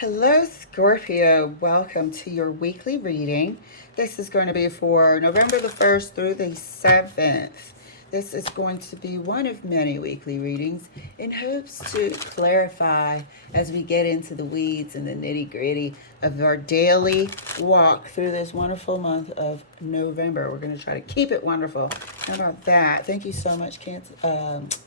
Hello, Scorpio. Welcome to your weekly reading. This is going to be for November the 1st through the 7th. This is going to be one of many weekly readings in hopes to clarify as we get into the weeds and the nitty gritty of our daily walk through this wonderful month of November. We're going to try to keep it wonderful. How about that? Thank you so much,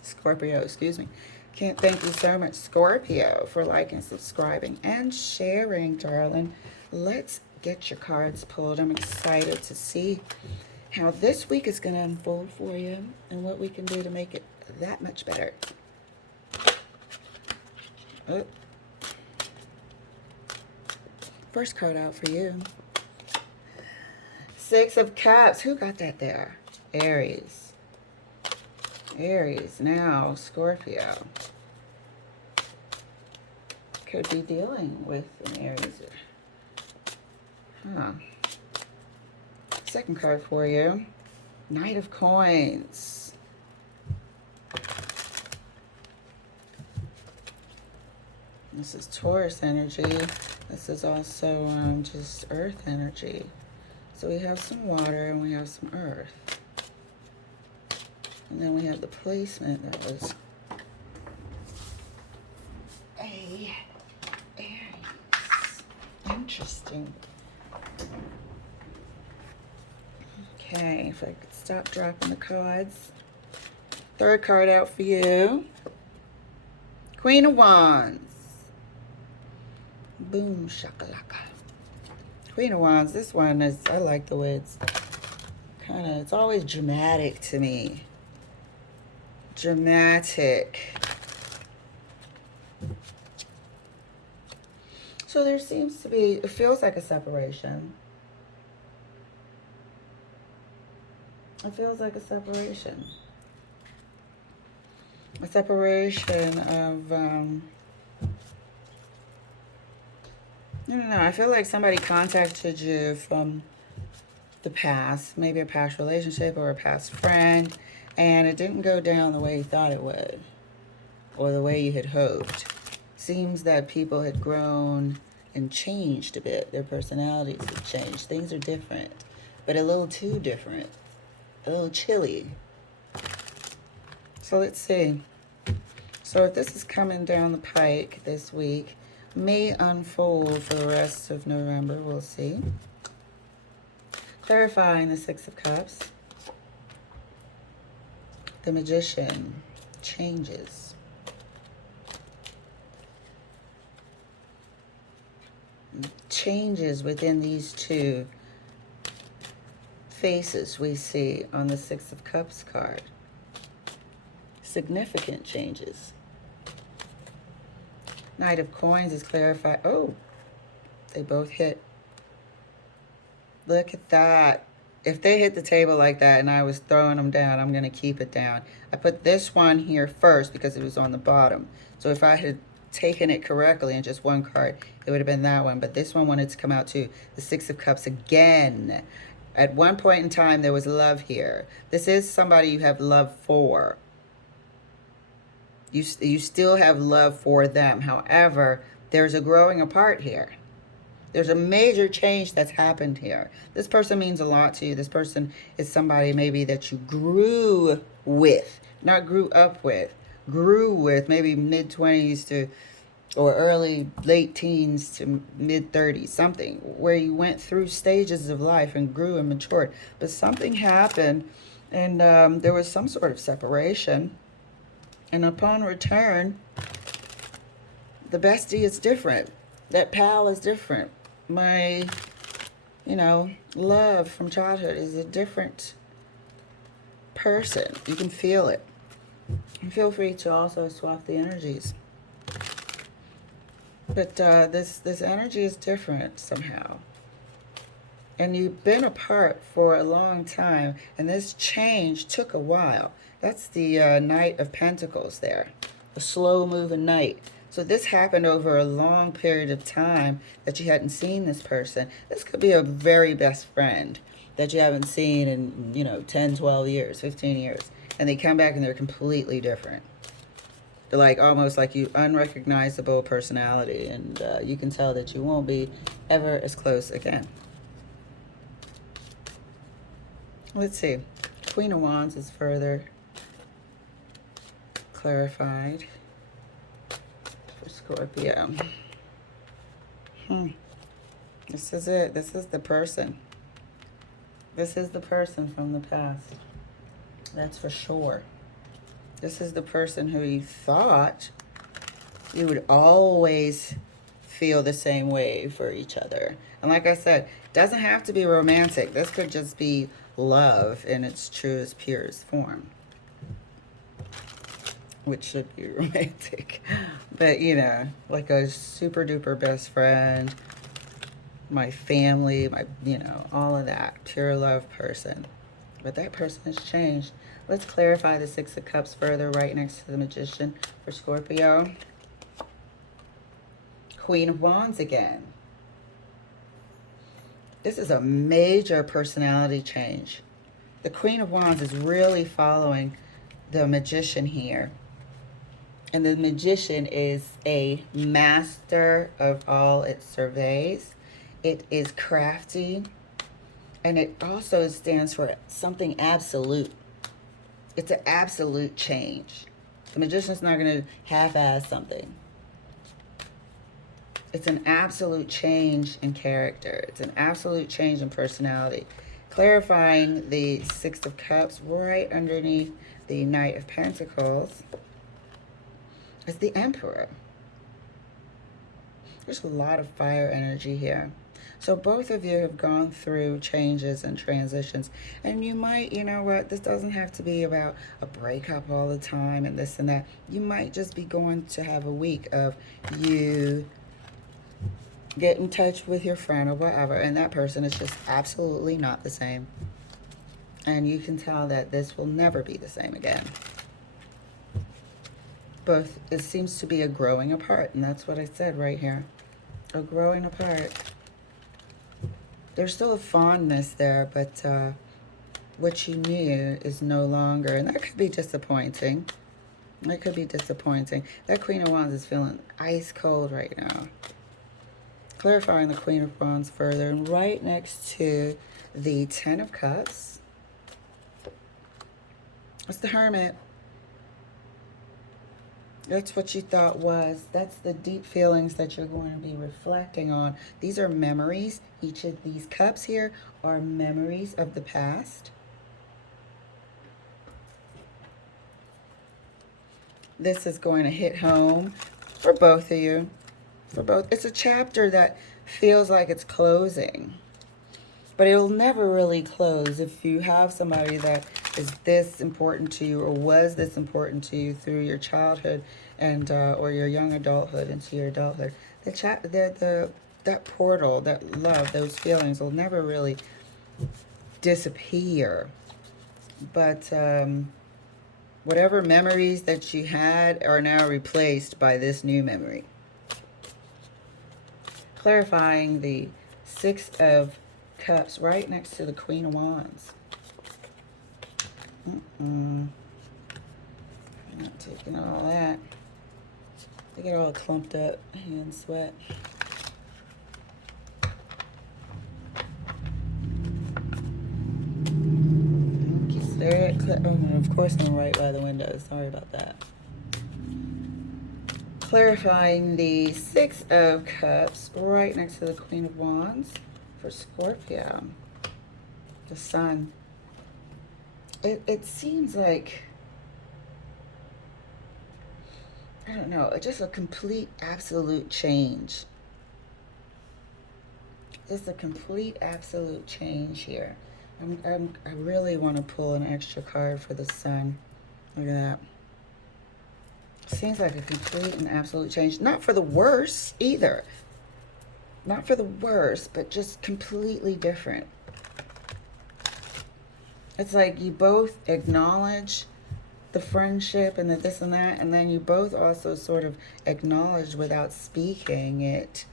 Scorpio. Excuse me. Can't thank you so much, Scorpio, for liking, subscribing, and sharing, darling. Let's get your cards pulled. I'm excited to see how this week is going to unfold for you and what we can do to make it that much better. Oh. First card out for you. Six of Cups. Who got that there? Aries. Aries, now Scorpio. Could be dealing with an Aries. Second card for you. Knight of Coins. This is Taurus energy. This is also just Earth energy. So we have some water and we have some Earth. And then we have the placement that was a Aries. Interesting. Okay, if I could stop dropping the cards. Third card out for you. Queen of Wands. Boom shakalaka. Queen of Wands, this one is, I like the way it's it's always dramatic to me. Dramatic. So there seems to be, it feels like a separation. It feels like a separation. A separation of, I don't know, I feel like somebody contacted you from the past, maybe a past relationship or a past friend, and it didn't go down the way you thought it would or the way you had hoped. Seems that people had grown and changed a bit. Their personalities have changed. Things are different, but a little too different, a little chilly. So let's see. So if this is coming down the pike this week, may unfold for the rest of November, we'll see. Clarifying the Six of Cups. The Magician changes. Changes within these two faces we see on the Six of Cups card. Significant changes. Knight of Coins is clarified. Oh, they both hit. Look at that. If they hit the table like that and I was throwing them down, I'm going to keep it down. I put this one here first because it was on the bottom. So if I had taken it correctly in just one card, it would have been that one. But this one wanted to come out too. The Six of Cups again. At one point in time, there was love here. This is somebody you have love for. You still have love for them. However, there's a growing apart here. There's a major change that's happened here. This person means a lot to you. This person is somebody maybe that you grew with, not grew up with, grew with, maybe mid-20s to, or late teens to mid-30s, something where you went through stages of life and grew and matured. But something happened and there was some sort of separation. And upon return, the bestie is different. That pal is different. My, love from childhood is a different person. You can feel it. And feel free to also swap the energies. But this energy is different somehow. And you've been apart for a long time, and this change took a while. That's the Knight of Pentacles there, a slow-moving knight. So this happened over a long period of time that you hadn't seen this person. This could be a very best friend that you haven't seen in, 10, 12 years, 15 years. And they come back and they're completely different. like almost like you unrecognizable personality, and you can tell that you won't be ever as close again. Let's see. Queen of Wands is further clarified for Scorpio. This is it. This is the person. This is the person from the past. That's for sure. This is the person who you thought you would always feel the same way for each other. And like I said, doesn't have to be romantic. This could just be love in its truest, purest form, which should be romantic. But, you know, like a super duper best friend, my family, my, you know, all of that. Pure love person. But that person has changed. Let's clarify the Six of Cups further right next to the Magician for Scorpio. Queen of Wands again. This is a major personality change. The Queen of Wands is really following the Magician here. And the Magician is a master of all it surveys. It is crafty. And it also stands for something absolute. It's an absolute change. The Magician's not going to half-ass something. It's an absolute change in character. It's an absolute change in personality. Clarifying the Six of Cups right underneath the Knight of Pentacles is the Emperor. There's a lot of fire energy here. So both of you have gone through changes and transitions. And you might, you know what, this doesn't have to be about a breakup all the time and this and that. You might just be going to have a week of you get in touch with your friend or whatever, and that person is just absolutely not the same. And you can tell that this will never be the same again. Both, it seems to be a growing apart, and that's what I said right here. A growing apart. There's still a fondness there, but what you knew is no longer, and that could be disappointing. That could be disappointing. That Queen of Wands is feeling ice cold right now. Clarifying the Queen of Wands further, and right next to the Ten of Cups, it's the Hermit. That's what you thought was. That's the deep feelings that you're going to be reflecting on. These are memories. Each of these cups here are memories of the past. This is going to hit home for both of you. For both. It's a chapter that feels like it's closing. But it'll never really close if you have somebody that is this important to you or was this important to you through your childhood and or your young adulthood into your adulthood. That portal, that love, those feelings will never really disappear. But whatever memories that you had are now replaced by this new memory. Clarifying the Six of Cups right next to the Queen of Wands. I'm not taking all that. They get all clumped up, hand sweat. Oh, of course I'm right by the window. Sorry about that. Clarifying the Six of Cups right next to the Queen of Wands for Scorpio. The Sun. It seems like, I don't know, just a complete, absolute change. Just a complete, absolute change here. I really want to pull an extra card for the Sun. Look at that. Seems like a complete and absolute change. Not for the worse either. Not for the worse, but just completely different. It's like you both acknowledge the friendship and the this and that, and then you both also sort of acknowledge without speaking it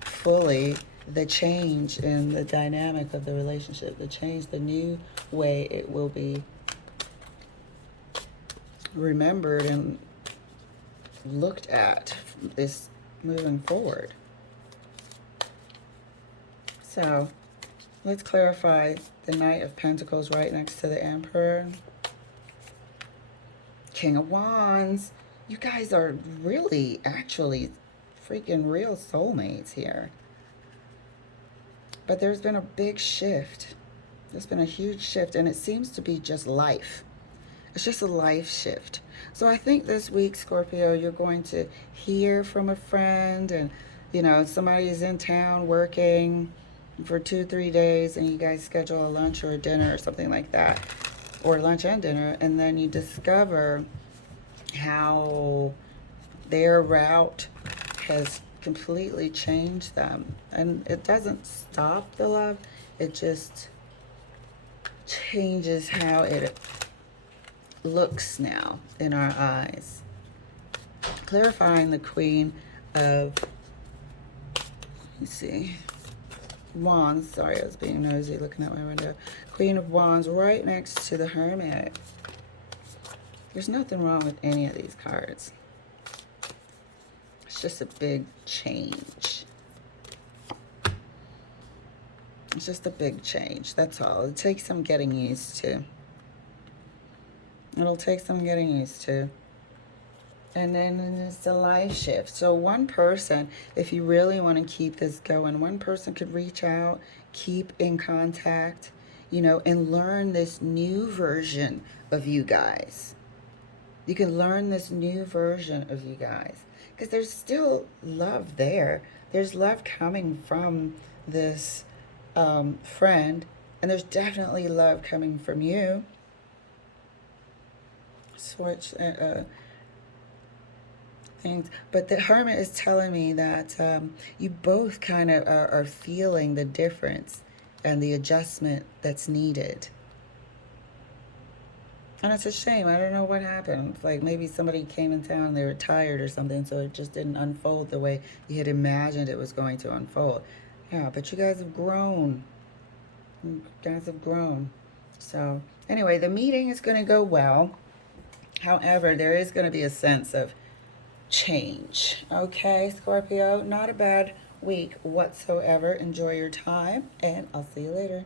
fully the change in the dynamic of the relationship, the change, the new way it will be remembered and looked at this moving forward. So let's clarify the Knight of Pentacles right next to the Emperor. King of Wands. You guys are really actually freaking real soulmates here. But there's been a big shift. There's been a huge shift, and it seems to be just life. It's just a life shift. So I think this week, Scorpio, you're going to hear from a friend, and, you know, somebody's in town working for 2-3 days, and you guys schedule a lunch or a dinner or something like that, or lunch and dinner, and then you discover how their route has completely changed them. And it doesn't stop the love, it just changes how it looks now in our eyes. Clarifying the Queen of, let me see, Wands. Sorry, I was being nosy looking out my window. Queen of Wands right next to the Hermit. There's nothing wrong with any of these cards. It's just a big change. It's just a big change. That's all. It takes some getting used to. It'll take some getting used to. And then it's a life shift. So one person, if you really want to keep this going, one person could reach out, keep in contact, you know, and learn this new version of you guys. You can learn this new version of you guys. Because there's still love there. There's love coming from this friend. And there's definitely love coming from you. Switch things. But the Hermit is telling me that you both kind of are feeling the difference and the adjustment that's needed. And it's a shame. I don't know what happened. It's like maybe somebody came in town and they were tired or something, so it just didn't unfold the way you had imagined it was going to unfold. Yeah, but you guys have grown. You guys have grown. So anyway, the meeting is going to go well. However, there is going to be a sense of change. Okay, Scorpio, not a bad week whatsoever. Enjoy your time, and I'll see you later.